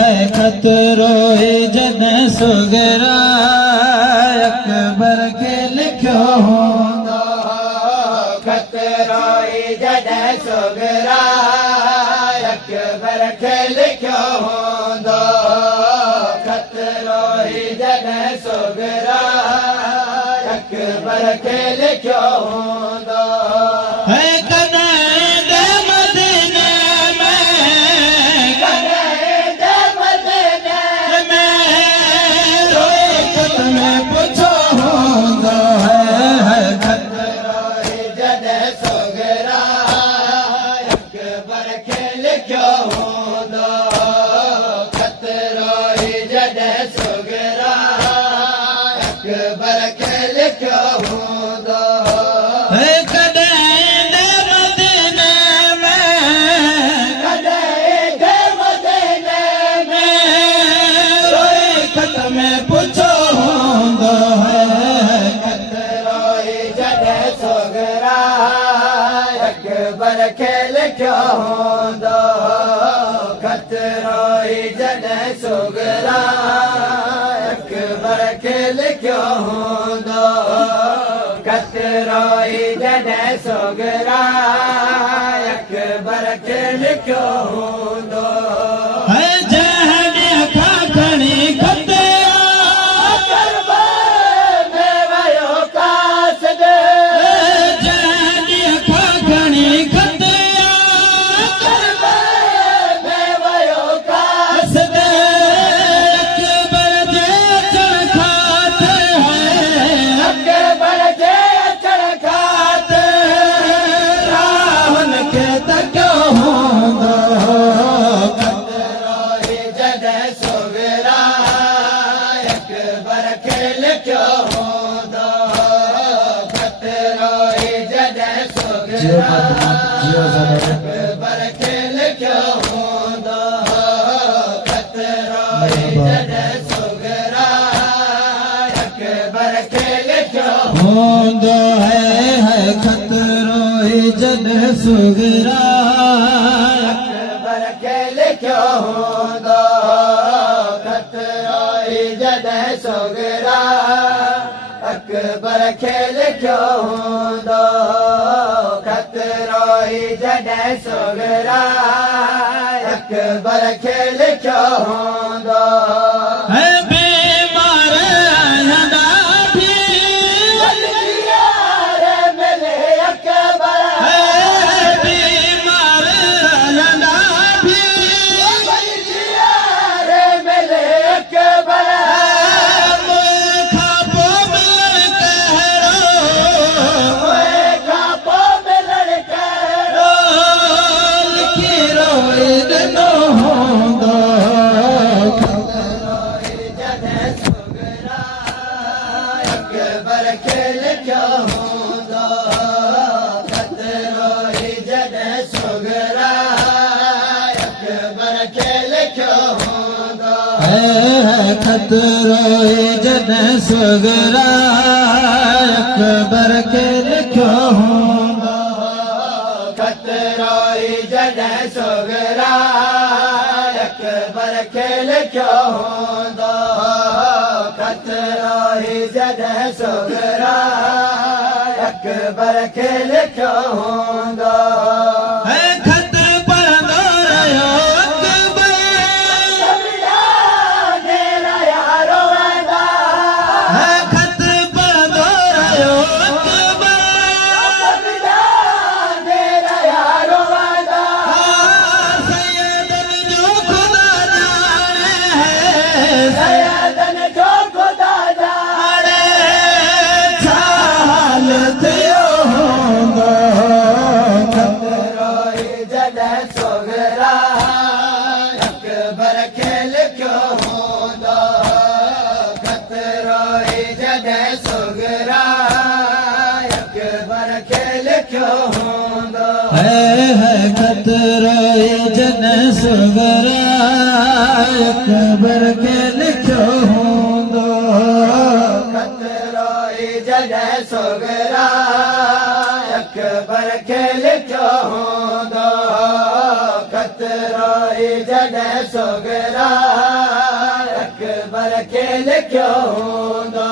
है खतरो जन सुगरा अकबर के लिखो होंदा खतरो जन सुगरा अकबर के लिखो होंदा खतरो जन सुगरा अकबर के लिखो होंदा है कनैद मदीने में रोए खत्म पूछो होंदा है खतरो जन सुगरा अकबर के लिखो होंदा खतरो जन सुगरा अकबर के लिखो होंदा है कनैद मदीने में रोए खत्म पूछो होंदा है खतरो जन सुगरा अकबर के लिखो होंदा खतरो जन सुगरा अकबर के लिखो होंदा खतरो जन सुगरा अकबर के लिखो होंदा है जहने खाखणी खतिया जहने खाखणी खतिया सदे अकबर जे चरखाते हैं रावण के तको होंदा जन सुगरा अकबर के लिखो होंदा खतरो जन सुगरा अकबर के लिखो होंदा खतरो जन सुगरा अकबर के लिखो होंदा है खतरो जन सुगरा अकबर के लिखो होंदा खतरो जन सुगरा अकबर के लिखो होंदा खतरो जन सुगरा अकबर के लिखो होंदा है बीमार आयदा भी मिले अकबर है बीमार आयदा भी मिले अकबर खापो मिल कहरो खापो मिलन करो लिखी रोए दिनो होंदा जन सुगरा अकबर के लिखो होंदा खतरो जन सुगरा अकबर के लिखो होंदा है खतरो जन सुगरा अकबर के लिखो होंदा खतरो जन सुगरा अकबर के लिखो होंदा खतरो जन सुगरा अकबर के लिखो होंदा है खत पढ़ंदो रहियो अकबर है खत पढ़ंदो रहियो अकबर सैयदन जो खुदा जाने है अरे छाल थियो होंदा जन सुगरा अकबर के लिखो होंदा खतरो जन सुगरा अकबर के लिखो होंदा है खतरो जन सुगरा अकबर के लिखो होंदा खतरो जन सुगरा अकबर के लिखो होंदा खत खतरो जॾहिं सोगरा अकबर खे लिखियो हूंदो